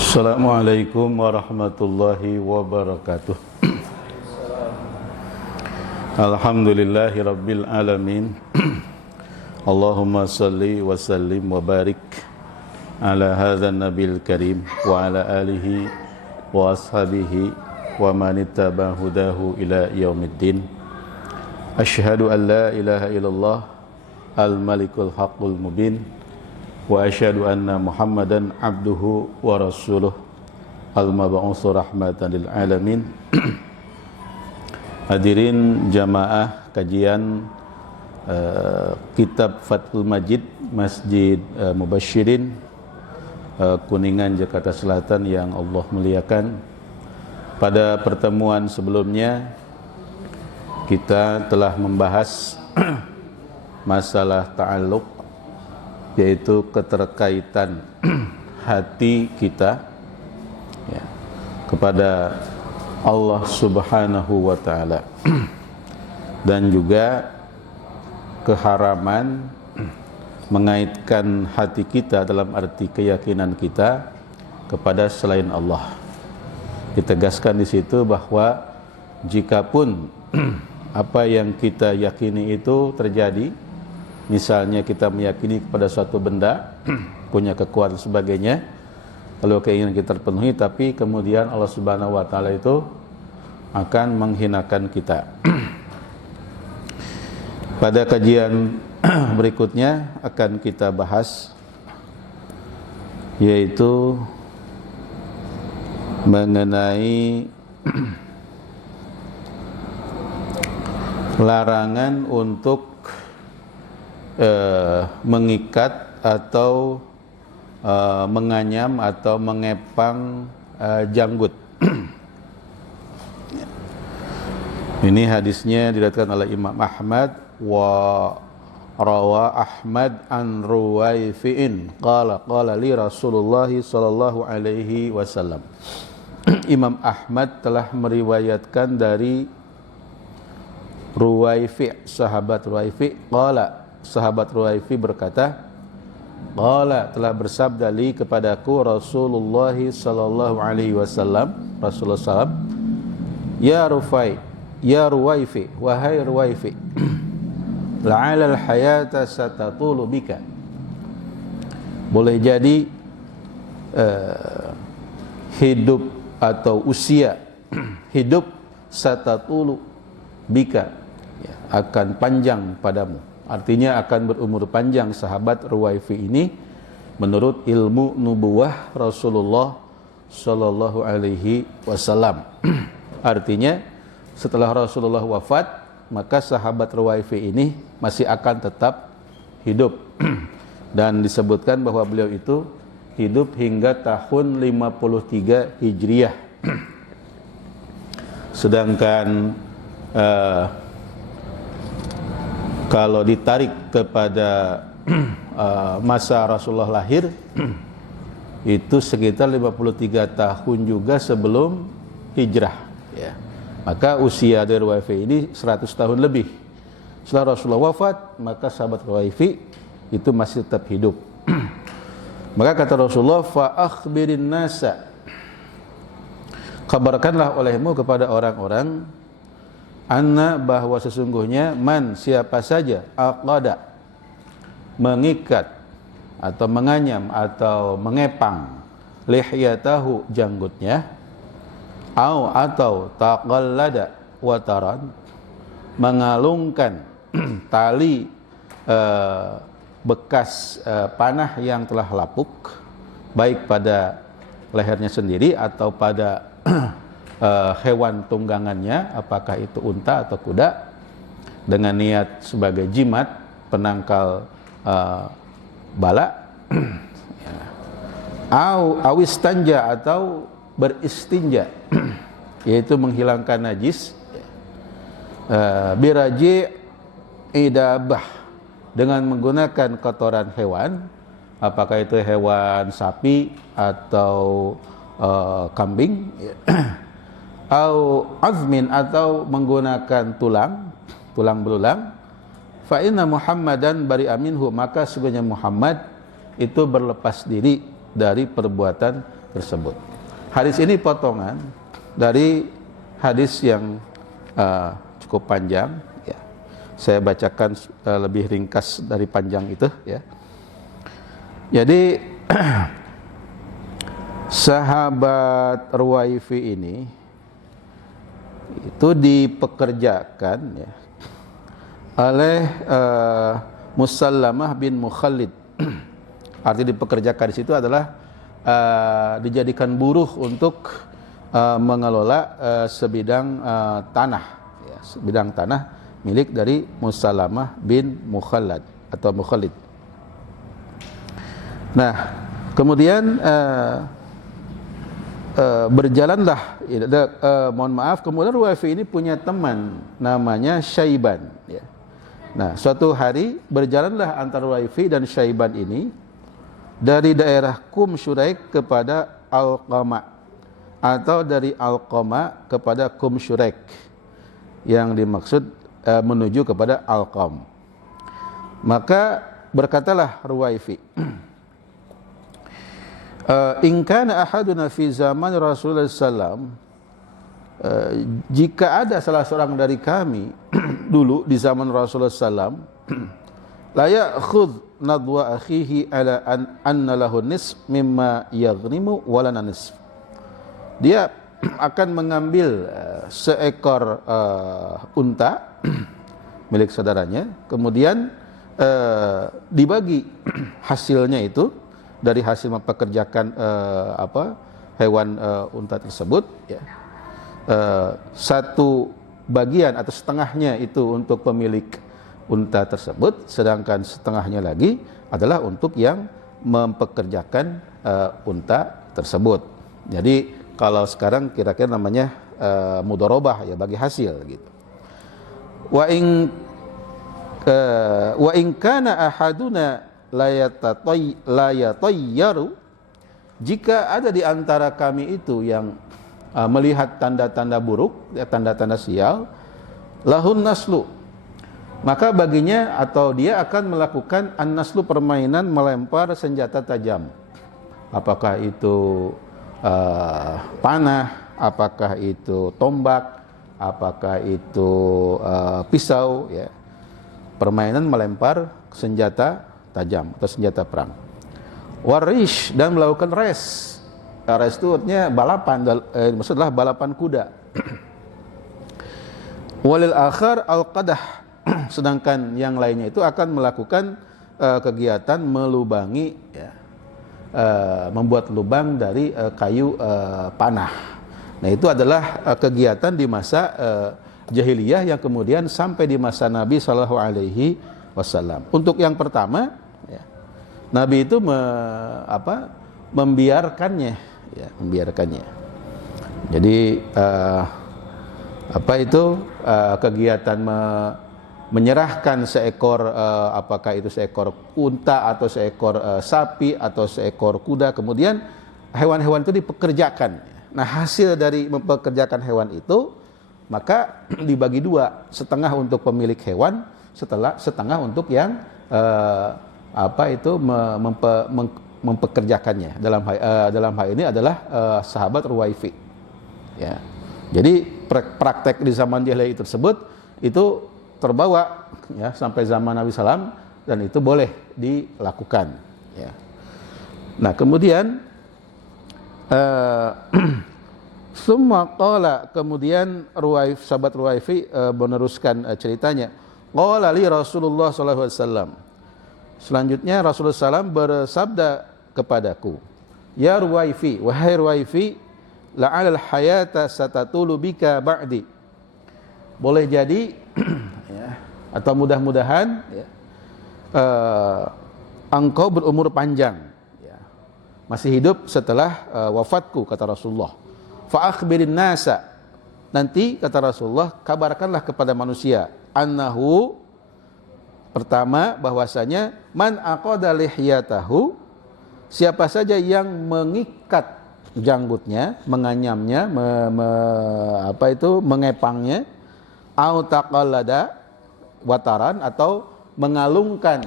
Assalamualaikum warahmatullahi wabarakatuh. Alhamdulillahi rabbil alamin. Allahumma salli wa sallim wa barik ala hadzal nabil karim wa ala alihi wa ashabihi wa man ittaba hudahu ila yaumiddin. Asyhadu an la ilaha illallah al-malikul haqqul mubin wa asyhadu anna Muhammadan abduhu wa rasuluh al-mab'utsu rahmatan lil alamin. Hadirin jamaah kajian kitab Fathul Majid Masjid Mubasyirin Kuningan, Jakarta Selatan yang Allah muliakan. Pada pertemuan sebelumnya kita telah membahas masalah ta'alluq, yaitu keterkaitan hati kita ya, kepada Allah Subhanahu wa ta'ala, dan juga keharaman mengaitkan hati kita dalam arti keyakinan kita kepada selain Allah. Ditegaskan di situ bahwa jikapun apa yang kita yakini itu terjadi, misalnya kita meyakini kepada suatu benda punya kekuatan sebagainya, lalu keinginan kita terpenuhi, tapi kemudian Allah Subhanahu wa ta'ala itu akan menghinakan kita. Pada kajian berikutnya akan kita bahas, yaitu mengenai larangan untuk mengikat atau menganyam atau mengepang janggut. Ini hadisnya diriwayatkan oleh Imam Ahmad, wa rawa Ahmad an Ruwaifi'in qala li Rasulullah sallallahu alaihi wasallam. Imam Ahmad telah meriwayatkan dari Ruwaifi', sahabat Ruwaifi', qala, sahabat Ruwaifi berkata, qala, telah bersabda li kepadaku Rasulullah sallallahu alaihi wasallam, Rasulullah sallam, ya Ruwaifi, wahai Ruwaifi, la'alal hayata satatulu bika. Boleh jadi hidup atau usia hidup satatulu bika, ya, akan panjang padamu. Artinya akan berumur panjang sahabat Ruwaifi ini menurut ilmu nubuwah Rasulullah sallallahu alaihi wasallam. Artinya setelah Rasulullah wafat, maka sahabat Ruwaifi ini masih akan tetap hidup. Dan disebutkan bahwa beliau itu hidup hingga tahun 53 Hijriah. Sedangkan kalau ditarik kepada masa Rasulullah lahir itu sekitar 53 tahun juga sebelum hijrah, ya. Maka usia dari Ruwaifi ini 100 tahun lebih. Setelah Rasulullah wafat, maka sahabat Ruwaifi itu masih tetap hidup. Maka kata Rasulullah, fa akhbirin nasa, kabarkanlah olehmu kepada orang-orang, anna, bahwa sesungguhnya man, siapa saja, aqada, mengikat atau menganyam atau mengepang lihyatahu, janggutnya, atau taqallada wataran, mengalungkan tali bekas panah yang telah lapuk, baik pada lehernya sendiri atau pada hewan tunggangannya, apakah itu unta atau kuda, dengan niat sebagai jimat, penangkal bala, awistanja, atau beristinja, yaitu menghilangkan najis, biraji idabah, dengan menggunakan kotoran hewan, apakah itu hewan sapi atau kambing, au azmin, atau menggunakan tulang belulang. Fa inna Muhammadan bari'a minhu, maka sesungguhnya Muhammad itu berlepas diri dari perbuatan tersebut. Hadis ini potongan dari hadis yang cukup panjang ya. Saya bacakan lebih ringkas dari panjang itu ya. Jadi sahabat Ruwaifi ini itu dipekerjakan ya oleh Musallamah bin Mukhallid. Arti dipekerjakan di situ adalah dijadikan buruh untuk mengelola sebidang tanah ya, sebidang tanah milik dari Musallamah bin Mukhallad atau Mukhallid. Nah, kemudian berjalanlah mohon maaf, kemudian Ruwaifi ini punya teman namanya Syaiban ya. Nah, suatu hari berjalanlah antara Ruwaifi dan Syaiban ini dari daerah Kum Syuraik kepada Alqama atau dari Alqama kepada Kum Syuraik, yang dimaksud menuju kepada Alqam. Maka berkatalah Ruwaifi, in kana ahaduna fi zaman Rasulullah sallam, jika ada salah seorang dari kami dulu di zaman Rasulullah sallam, la ya'khudh nadwa akhihi ala anna lahu nisf mimma yaghnimu wa lana nisf. Dia akan mengambil seekor unta milik saudaranya, kemudian dibagi hasilnya itu dari hasil mempekerjakan hewan unta tersebut ya. Satu bagian atau setengahnya itu untuk pemilik unta tersebut, sedangkan setengahnya lagi adalah untuk yang mempekerjakan unta tersebut. Jadi kalau sekarang kira-kira namanya mudharabah ya, bagi hasil gitu. Wa in kana ahaduna la yatayyaru, jika ada di antara kami itu yang melihat tanda-tanda buruk, ya, tanda-tanda sial, lahun naslu, maka baginya atau dia akan melakukan an-naslu, permainan melempar senjata tajam. Apakah itu panah, apakah itu tombak, apakah itu pisau ya. Permainan melempar senjata tajam atau senjata perang. Warish, dan melakukan race. Race itu artinya balapan, maksudnya balapan kuda. Walil akhar al-qadah, sedangkan yang lainnya itu akan melakukan kegiatan melubangi ya, membuat lubang dari kayu panah. Nah, itu adalah kegiatan di masa jahiliyah yang kemudian sampai di masa Nabi sallallahu alaihi wasallam. Untuk yang pertama ya, Nabi itu membiarkannya ya, membiarkannya. Jadi kegiatan menyerahkan seekor apakah itu seekor unta atau seekor sapi atau seekor kuda, kemudian hewan-hewan itu dipekerjakan. Nah, hasil dari mempekerjakan hewan itu maka dibagi dua, setengah untuk pemilik hewan, setengah untuk yang mempekerjakannya. Dalam hal ini adalah sahabat Ruwaifi. Ya. Jadi praktek di zaman jahiliyah tersebut itu terbawa ya sampai zaman Nabi SAW, dan itu boleh dilakukan. Ya. Nah, kemudian summa qala, kemudian sahabat Ruwaifi meneruskan ceritanya. Qala li Rasulullah sallallahu alaihi wasallam. Selanjutnya Rasulullah SAW bersabda kepadaku, ya Ruwaifi, wahai Ruwaifi, la'alal hayata satatulu bika ba'di. Boleh jadi ya, atau mudah-mudahan ya, engkau berumur panjang ya, masih hidup setelah wafatku, kata Rasulullah. Fa akhbirin nasa, nanti kata Rasulullah, kabarkanlah kepada manusia, annahu, pertama bahwasanya, man aqada lihyatahu, siapa saja yang mengikat janggutnya, menganyamnya, mengepangnya, au taqallada wataran, atau mengalungkan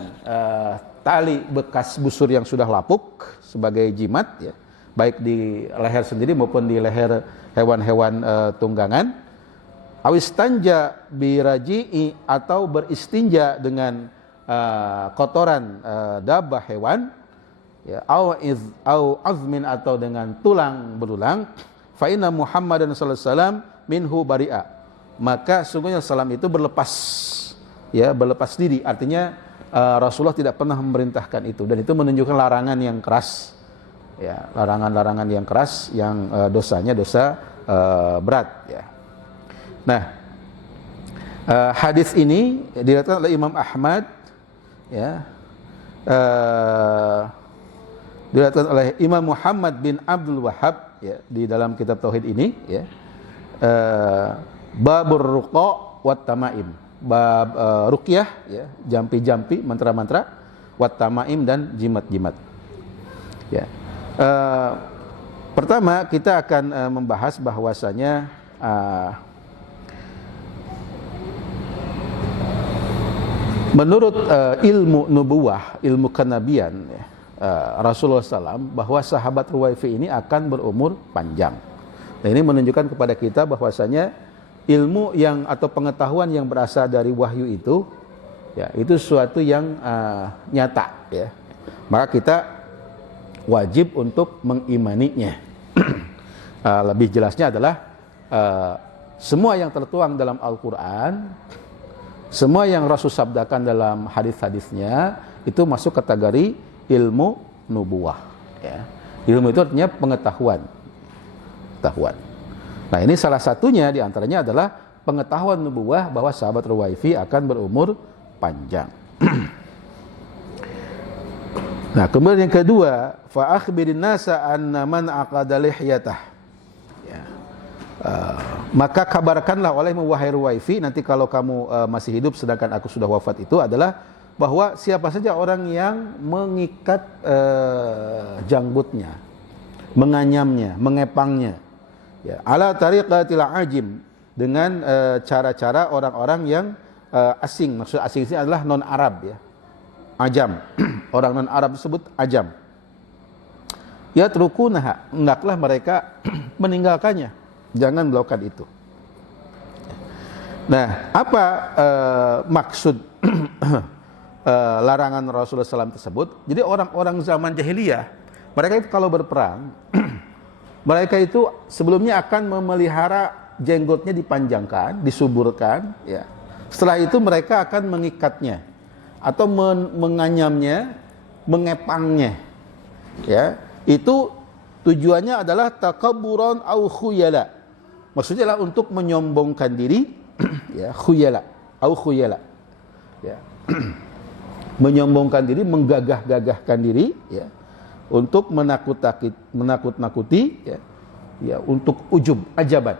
tali bekas busur yang sudah lapuk sebagai jimat ya, baik di leher sendiri maupun di leher hewan-hewan tunggangan. Awistanja biraji'i, atau beristinja dengan kotoran dabah hewan, ya, au azmin, atau dengan tulang belulang. Fa inna Muhammadan sallallahu alaihi wasallam minhu bari'a, maka sungguhnya salam itu berlepas, ya, berlepas diri. Artinya Rasulullah tidak pernah memerintahkan itu, dan itu menunjukkan larangan yang keras, ya, larangan-larangan yang keras, yang dosanya dosa berat, ya. Nah, hadis ini diriwayatkan oleh Imam Ahmad, ya, diriwayatkan oleh Imam Muhammad bin Abdul Wahhab, ya, di dalam kitab tauhid ini, ya, babur ruqa wat tamaim, bab ruqyah, ya, jampi-jampi, mantra-mantra, wat tamaim, dan jimat-jimat, ya. Pertama kita akan membahas bahwasanya menurut ilmu nubuwah, ilmu kenabian, ya, Rasulullah SAW, bahwa sahabat Ruwaifi ini akan berumur panjang. Nah, ini menunjukkan kepada kita bahwasanya ilmu yang atau pengetahuan yang berasal dari wahyu itu, ya, itu sesuatu yang nyata, ya. Maka kita wajib untuk mengimaninya. Lebih jelasnya adalah semua yang tertuang dalam Al-Quran, semua yang Rasul sabdakan dalam hadis-hadisnya, itu masuk kategori ilmu nubuwah, ya. Ilmu itu artinya pengetahuan. Nah, ini salah satunya diantaranya adalah pengetahuan nubuwah bahwa sahabat Ruwaifi akan berumur panjang. Nah, kemudian yang kedua, fa akhbirin nasa anna man aqada lihyatah, ya. Maka kabarkanlah olehmu wahai Ruwaifi, nanti kalau kamu masih hidup sedangkan aku sudah wafat, itu adalah bahwa siapa saja orang yang mengikat janggutnya, menganyamnya, mengepangnya, ya, ala tariqatil ajim, dengan cara-cara orang-orang yang asing. Maksud asing ini adalah non Arab, ya, ajam. Orang non Arab disebut ajam. Ya trukunaha, hendaklah mereka meninggalkannya, jangan melakukan itu. Nah, apa maksud larangan Rasulullah SAW tersebut? Jadi orang-orang zaman jahiliyah, mereka itu kalau berperang mereka itu sebelumnya akan memelihara jenggotnya dipanjangkan, disuburkan, ya. Setelah itu mereka akan mengikatnya atau menganyamnya, mengepangnya, ya. Itu tujuannya adalah takabburan au khuyala. Maksudnya adalah untuk menyombongkan diri, ya, khuyala au khuyala, ya. Menyombongkan diri, menggagah-gagahkan diri, ya, untuk menakut-nakuti, ya, ya, untuk ujub, ajaban.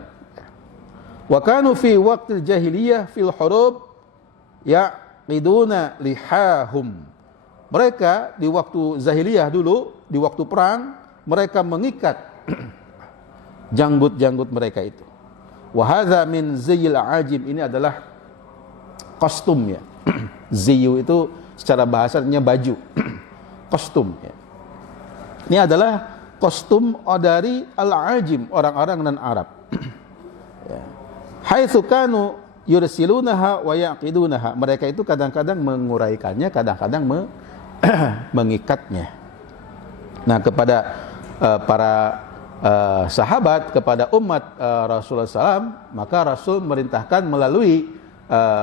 Wa kanu fi waqtil jahiliyah fil hurub yaqiduna lihahum. Mereka di waktu jahiliyah dulu, di waktu perang, mereka mengikat janggut-janggut mereka itu. Wa hadza min ziyil ajim, ini adalah kostum, ya. Ziyu itu secara bahasanya baju. Kostum, ya. Ini adalah kostum dari al-ajim, orang-orang non-Arab. Ya. Haitsu kanu yursilunaha wa yaqidunaha. Mereka itu kadang-kadang menguraikannya, kadang-kadang mengikatnya. Nah, kepada para sahabat, kepada umat Rasulullah SAW, maka Rasul merintahkan melalui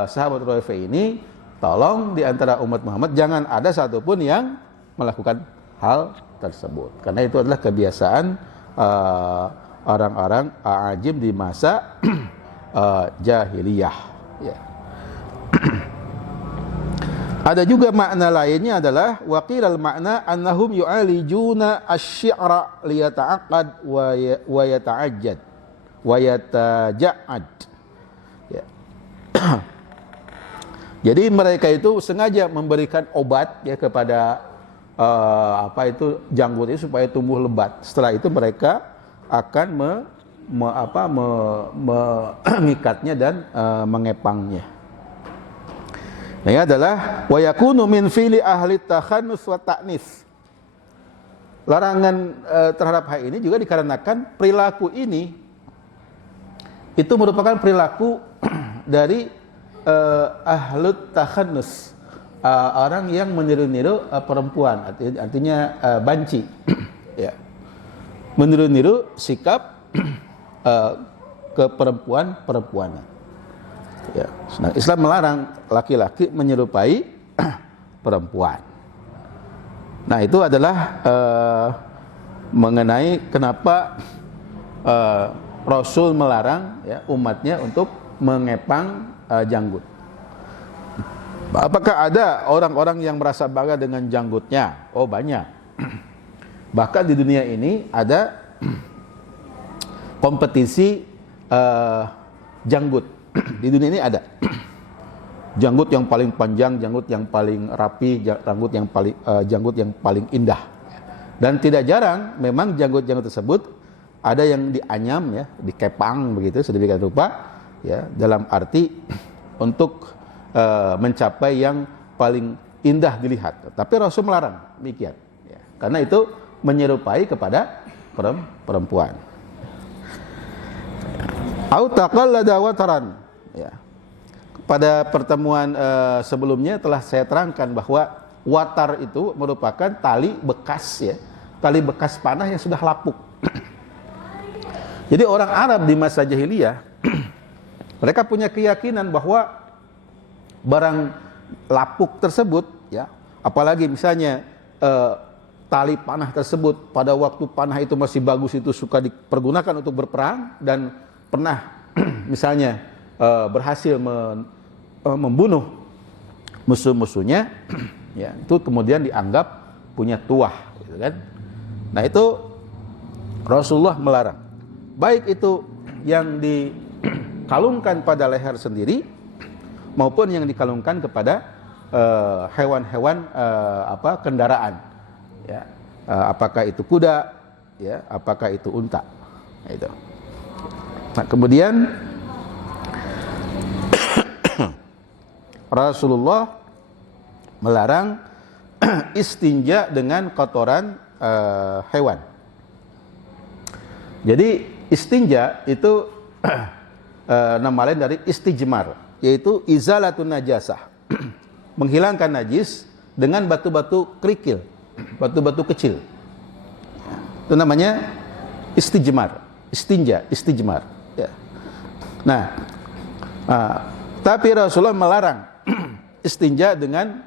sahabat Ruwaifi ini, tolong di antara umat Muhammad jangan ada satupun yang melakukan hal tersebut, karena itu adalah kebiasaan orang-orang ajim di masa jahiliyah, ya. Ada juga makna lainnya adalah waqilal makna annahum yu'alijuna asy-syi'ra liyata'aqqad wa yata'ajjad wa yataja'ad, ya. Jadi mereka itu sengaja memberikan obat, ya, kepada janggut itu supaya tumbuh lebat. Setelah itu mereka akan mengikatnya dan mengepangnya. Ini adalah wa yakunu min fi'li ahli takhannus wa ta'nis. larangan terhadap hal ini juga dikarenakan perilaku ini itu merupakan perilaku dari ahlut takhannus, orang yang meniru-niru perempuan, artinya banci, ya, meniru-niru sikap ke perempuan-perempuanan. Ya, nah, Islam melarang laki-laki menyerupai perempuan. Nah, itu adalah mengenai kenapa Rasul melarang ya, umatnya untuk mengepang janggut. Apakah ada orang-orang yang merasa bangga dengan janggutnya? Oh, banyak. Bahkan di dunia ini ada kompetisi janggut. Di dunia ini ada janggut yang paling panjang, janggut yang paling rapi, janggut yang paling indah. Dan tidak jarang memang janggut-janggut tersebut ada yang dianyam ya, dikepang begitu sedemikian rupa ya, dalam arti untuk mencapai yang paling indah dilihat. Tapi Rasul melarang demikian ya, karena itu menyerupai kepada perempuan. Au taqallada wataran ya. Pada pertemuan sebelumnya telah saya terangkan bahwa watar itu merupakan tali bekas ya, tali bekas panah yang sudah lapuk. Jadi orang Arab di masa jahiliyah mereka punya keyakinan bahwa barang lapuk tersebut ya, apalagi misalnya tali panah tersebut pada waktu panah itu masih bagus, itu suka dipergunakan untuk berperang dan pernah misalnya berhasil membunuh musuh-musuhnya ya, itu kemudian dianggap punya tuah gitu kan. Nah, itu Rasulullah melarang, baik itu yang dikalungkan pada leher sendiri maupun yang dikalungkan kepada hewan-hewan kendaraan ya, apakah itu kuda ya, apakah itu unta. Nah, itu. Nah, kemudian Rasulullah melarang istinja dengan kotoran hewan. Jadi istinja itu nama lain dari istijmar, yaitu izalatun najasah, menghilangkan najis dengan batu-batu kerikil, batu-batu kecil. Itu namanya istijmar, istijmar. Ya. Nah, tapi Rasulullah melarang istinja dengan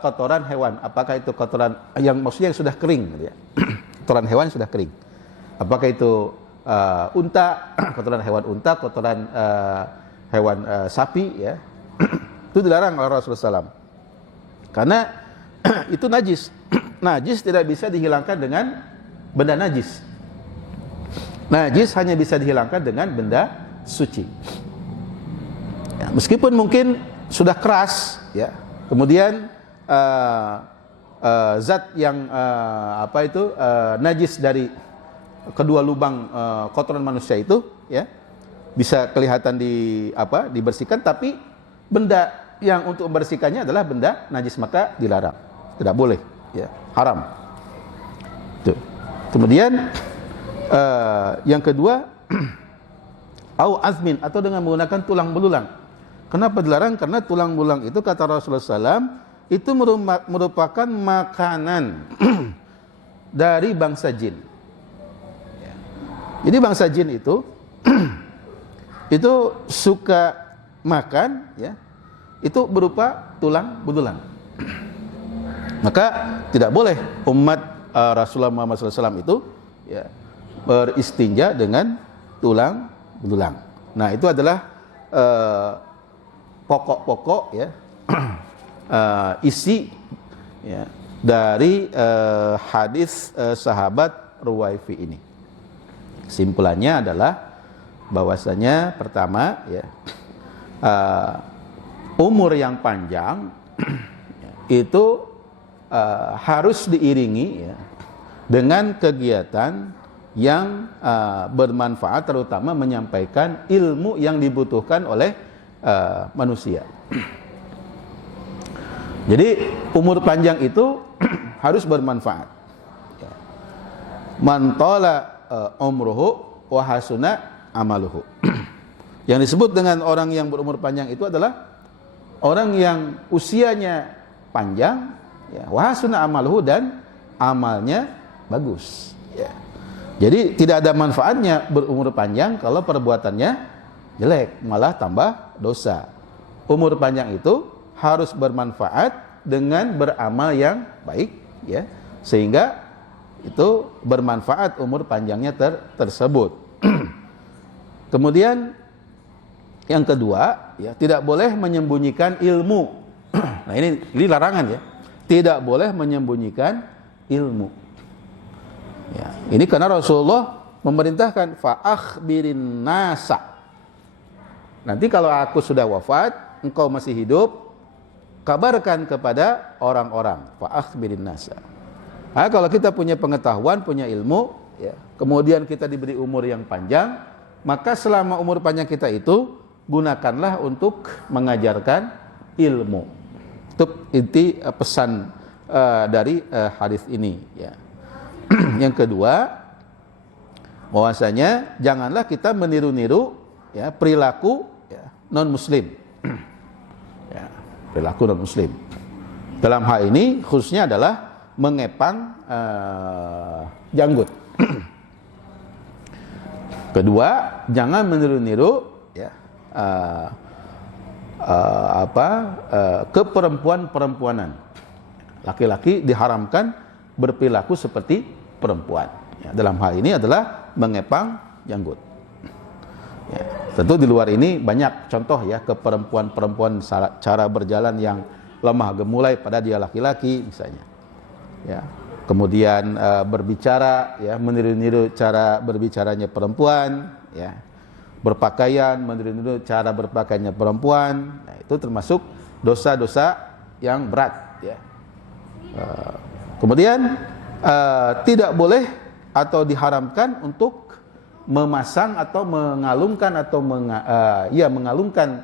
kotoran hewan. Apakah itu kotoran yang maksudnya yang sudah kering, gitu ya. Kotoran hewan sudah kering. Apakah itu unta, kotoran hewan unta, kotoran hewan sapi, ya. Itu dilarang oleh Rasulullah SAW. Karena itu najis. Najis tidak bisa dihilangkan dengan benda najis. Najis hanya bisa dihilangkan dengan benda suci. Ya, meskipun mungkin sudah keras, ya, kemudian zat yang najis dari kedua lubang kotoran manusia itu, ya, bisa kelihatan dibersihkan, tapi benda yang untuk membersihkannya adalah benda najis, maka dilarang, tidak boleh, ya, haram. Tuh. Kemudian yang kedua, au azmin, atau dengan menggunakan tulang belulang. Kenapa dilarang? Karena tulang belulang itu kata Rasulullah SAW itu merupakan makanan dari bangsa jin. Jadi bangsa jin itu itu suka makan, ya, itu berupa tulang belulang. Maka tidak boleh umat Rasulullah Muhammad SAW itu, ya, beristinja dengan tulang belulang. Nah, itu adalah pokok-pokok, ya, isi, ya, dari hadis sahabat Ruwaifi ini. Simpulannya adalah bahwasanya pertama, ya, umur yang panjang itu harus diiringi, ya, dengan kegiatan yang bermanfaat, terutama menyampaikan ilmu yang dibutuhkan oleh manusia. Jadi umur panjang itu harus bermanfaat. man tala umruhu wa hasuna amaluhu. Yang disebut dengan orang yang berumur panjang itu adalah orang yang usianya panjang, ya, wa hasuna amaluhu, dan amalnya bagus, ya. Jadi tidak ada manfaatnya berumur panjang kalau perbuatannya jelek, malah tambah dosa. Umur panjang itu harus bermanfaat dengan beramal yang baik, ya, sehingga itu bermanfaat umur panjangnya tersebut. Kemudian yang kedua, ya, tidak boleh menyembunyikan ilmu. Nah, ini larangan, ya. Tidak boleh menyembunyikan ilmu. Ya, ini karena Rasulullah memerintahkan fa akhbirin nasa. Nanti kalau aku sudah wafat, engkau masih hidup, kabarkan kepada orang-orang. Fa akhbirin nasa. Nah, kalau kita punya pengetahuan, punya ilmu, ya, kemudian kita diberi umur yang panjang, maka selama umur panjang kita itu gunakanlah untuk mengajarkan ilmu. Itu inti pesan dari hadis ini, ya. Yang kedua, bahwasanya janganlah kita meniru-niru, ya, perilaku, ya, non muslim. Ya, perilaku non muslim. Dalam hal ini khususnya adalah mengepang janggut. Kedua, jangan meniru-niru, ya, keperempuan-perempuanan. Laki-laki diharamkan berperilaku seperti perempuan. Ya, dalam hal ini adalah mengepang janggut. Ya, tentu di luar ini banyak contoh, ya, keperempuan-perempuan cara berjalan yang lemah gemulai pada dia laki-laki misalnya. Ya. Kemudian berbicara, ya, meniru-niru cara berbicaranya perempuan, ya. Berpakaian, meniru-niru cara berpakaiannya perempuan. Nah, itu termasuk dosa-dosa yang berat, ya. Kemudian tidak boleh atau diharamkan untuk memasang atau mengalungkan atau mengalungkan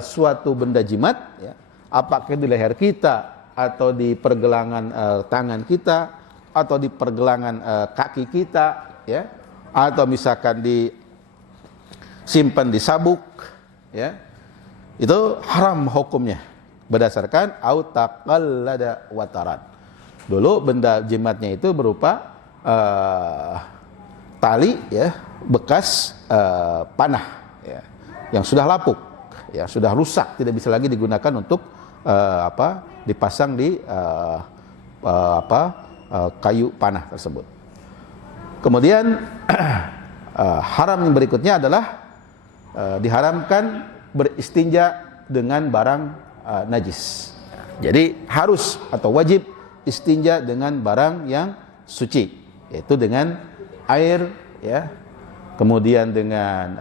suatu benda jimat, ya, apakah di leher kita atau di pergelangan tangan kita atau di pergelangan kaki kita, ya, atau misalkan disimpan di sabuk, ya, itu haram hukumnya berdasarkan autaqallada wataran. Dulu benda jimatnya itu berupa tali, ya, bekas panah, ya, yang sudah lapuk, ya, sudah rusak, tidak bisa lagi digunakan untuk dipasang di kayu panah tersebut. Kemudian haram yang berikutnya adalah diharamkan beristinja dengan barang najis. Jadi harus atau wajib istinja dengan barang yang suci, yaitu dengan air, ya, kemudian dengan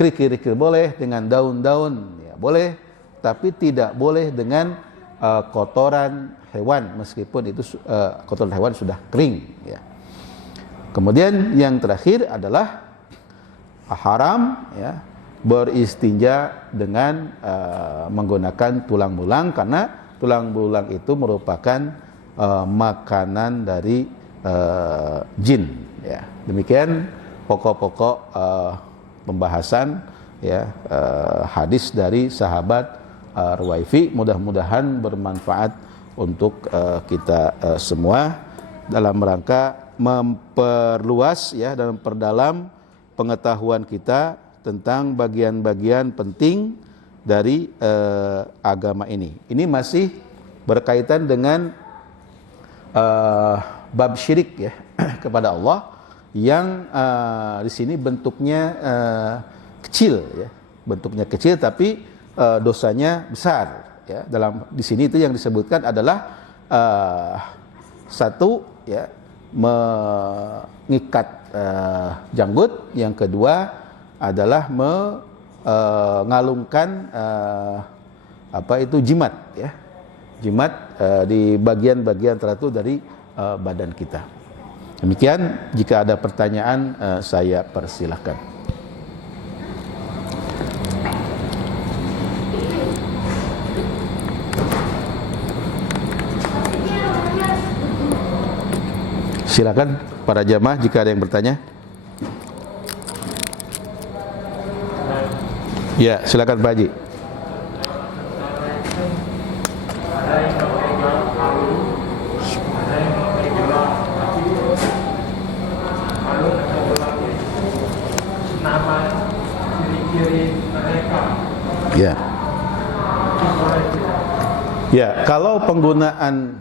kerikil-kerikil boleh, dengan daun-daun, ya, boleh, tapi tidak boleh dengan kotoran hewan, meskipun itu kotoran hewan sudah kering, ya. Kemudian yang terakhir adalah haram, ya, beristinja dengan menggunakan tulang belulang, karena tulang belulang itu merupakan makanan dari jin, ya. Demikian pokok-pokok pembahasan, ya, hadis dari sahabat Ruwaifi. Mudah-mudahan bermanfaat untuk kita semua dalam rangka memperluas, ya, dan memperdalam pengetahuan kita tentang bagian-bagian penting dari agama ini. Ini masih berkaitan dengan bab syirik, ya, kepada Allah yang di sini bentuknya kecil, ya, bentuknya kecil tapi dosanya besar, ya. Di sini itu yang disebutkan adalah satu, ya, mengikat janggut, yang kedua adalah mengalungkan jimat, ya, jimat di bagian-bagian tertentu dari badan kita. Demikian, jika ada pertanyaan saya persilahkan. Silakan. para jamaah jika ada yang bertanya. Ya, silakan Pak Haji. Ya. Ya, kalau penggunaan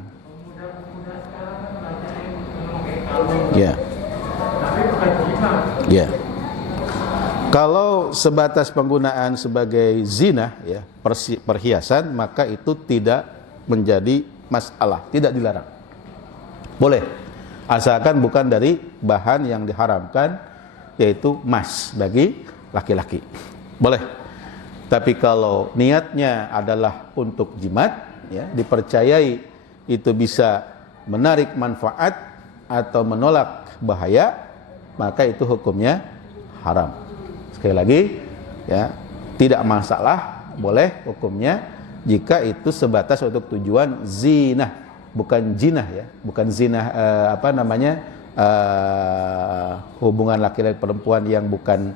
ya. Ya. Kalau sebatas penggunaan sebagai zina ya, perhiasan, maka itu tidak menjadi masalah, tidak dilarang. Boleh. Asalkan bukan dari bahan yang diharamkan, yaitu emas bagi laki-laki. Boleh. Tapi kalau niatnya adalah untuk jimat, ya, dipercayai itu bisa menarik manfaat atau menolak bahaya, maka itu hukumnya haram. Sekali lagi, ya, tidak masalah, boleh hukumnya jika itu sebatas untuk tujuan zina, bukan jinah ya, bukan zina hubungan laki-laki perempuan yang bukan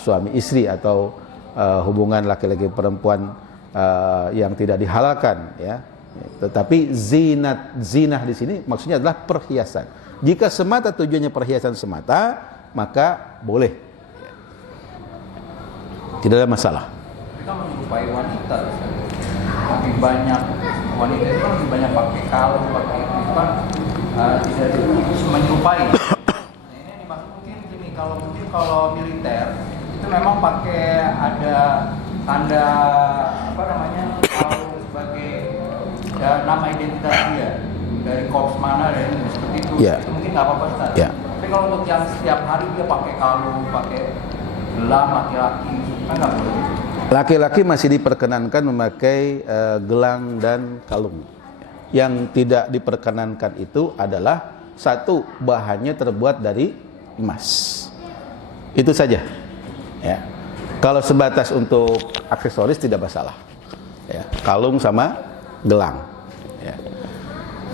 suami istri, atau hubungan laki-laki perempuan yang tidak dihalalkan ya. Tetapi zinah di sini maksudnya adalah perhiasan. Jika semata tujuannya perhiasan semata, maka boleh. Tidak ada masalah. Kita menyerupai wanita, lebih banyak wanita itu lebih banyak pakai kalung, pakai itu kan tidak menyerupai. Nah, ini dimaksud mungkin gini, kalau militer itu memang pakai ada tanda kalung sebagai ya, nama identitas dia dari korps mana, dari seperti itu. Yeah. Itu mungkin nggak apa-apa Ustaz. Yeah. Tapi kalau untuk yang setiap hari dia pakai kalung, pakai gelang laki-laki, kan nggak boleh. Laki-laki masih diperkenankan memakai gelang dan kalung. Yang tidak diperkenankan itu adalah satu, bahannya terbuat dari emas. Itu saja. Ya. Kalau sebatas untuk aksesoris tidak masalah. Ya. Kalung sama gelang. Ya.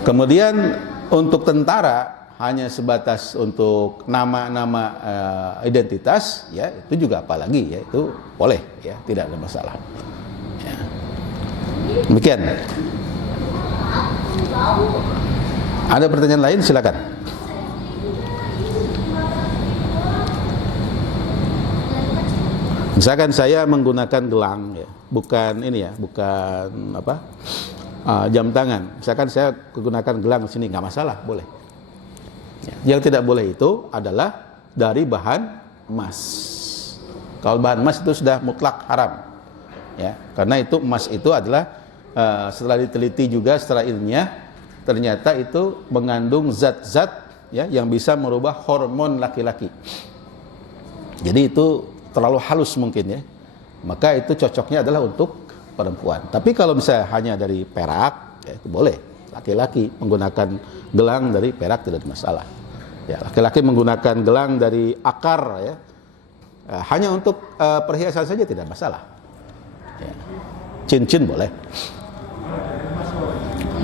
Kemudian untuk tentara hanya sebatas untuk nama-nama identitas, ya itu juga apalagi ya, itu boleh ya, tidak ada masalah. Ya. Demikian. Ada pertanyaan lain, silakan. Misalkan saya menggunakan gelang ya, bukan ini ya, bukan jam tangan. Misalkan saya menggunakan gelang di sini, nggak masalah, boleh. Ya. Yang tidak boleh itu adalah dari bahan emas. Kalau bahan emas itu sudah mutlak haram, ya, karena itu emas itu adalah setelah diteliti juga secara ilmiah, ternyata itu mengandung zat-zat ya yang bisa merubah hormon laki-laki. Jadi itu terlalu halus mungkin ya, maka itu cocoknya adalah untuk perempuan. Tapi kalau misalnya hanya dari perak, ya itu boleh. Laki-laki menggunakan gelang dari perak tidak ada masalah. Ya, laki-laki menggunakan gelang dari akar ya, hanya untuk perhiasan saja tidak masalah. Ya. Cincin boleh.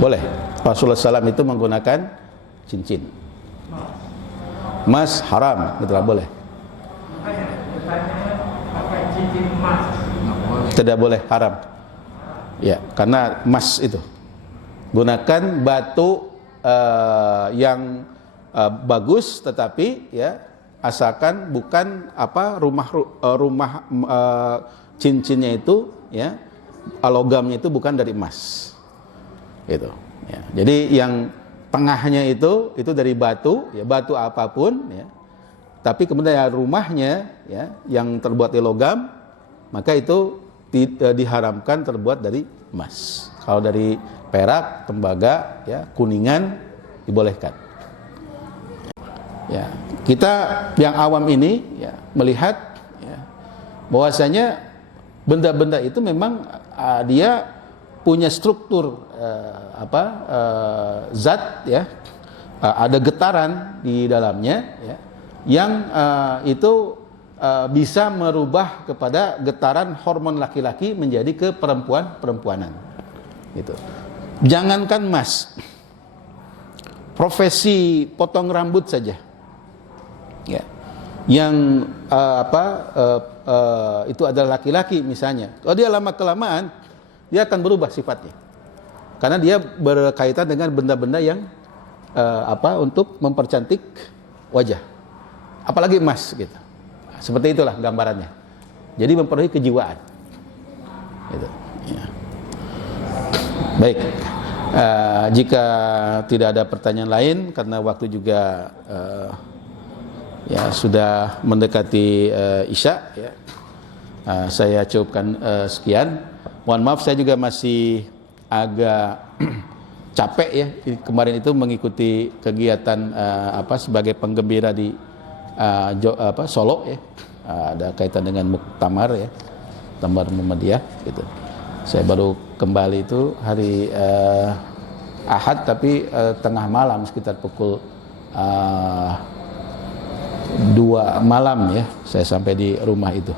Boleh. Rasulullah SAW itu menggunakan cincin. Emas haram, itu boleh. Tidak boleh, haram. Ya, karena emas itu. Gunakan batu yang bagus, tetapi ya asalkan bukan rumah cincinnya itu ya, logamnya itu bukan dari emas. Gitu. Ya. Jadi yang tengahnya itu dari batu, ya batu apapun ya. Tapi kemudian rumahnya ya yang terbuat dari logam, maka itu diharamkan terbuat dari emas. Kalau dari perak, tembaga, ya kuningan dibolehkan. Ya, kita yang awam ini ya melihat ya, bahwasanya benda-benda itu memang dia punya struktur zat ya, ada getaran di dalamnya ya, yang itu bisa merubah kepada getaran hormon laki-laki menjadi ke perempuanan gitu. Jangankan emas, profesi potong rambut saja, ya, yang itu adalah laki-laki misalnya, kalau dia lama kelamaan dia akan berubah sifatnya, karena dia berkaitan dengan benda-benda yang untuk mempercantik wajah, apalagi emas gitu. Seperti itulah gambarannya. Jadi mempengaruhi kejiwaan. Gitu. Ya. Baik. Jika tidak ada pertanyaan lain, karena waktu juga ya sudah mendekati Isya, ya, saya cukupkan sekian. Mohon maaf, saya juga masih agak capek ya. Kemarin itu mengikuti kegiatan sebagai penggembira di Solo ya. Ada kaitan dengan muktamar ya, muktamar Muhammadiyah gitu. Saya baru kembali itu hari Ahad, tapi tengah malam sekitar pukul 2 malam ya, saya sampai di rumah itu.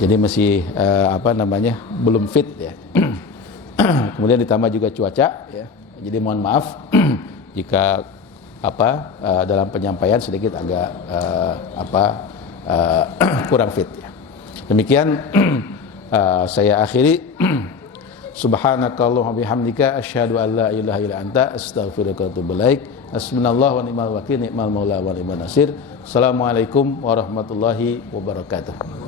Jadi masih belum fit ya. Kemudian ditambah juga cuaca ya. Jadi mohon maaf jika dalam penyampaian sedikit agak kurang fit ya. Demikian saya akhiri. Subhanakallahumma bihamdika asyhadu an la ilaha illa anta astaghfiruka wa atubu ilaik. Hasbunallahu wa ni'mal wakil, ni'mal maula wa ni'man nasir. Assalamualaikum warahmatullahi wabarakatuh.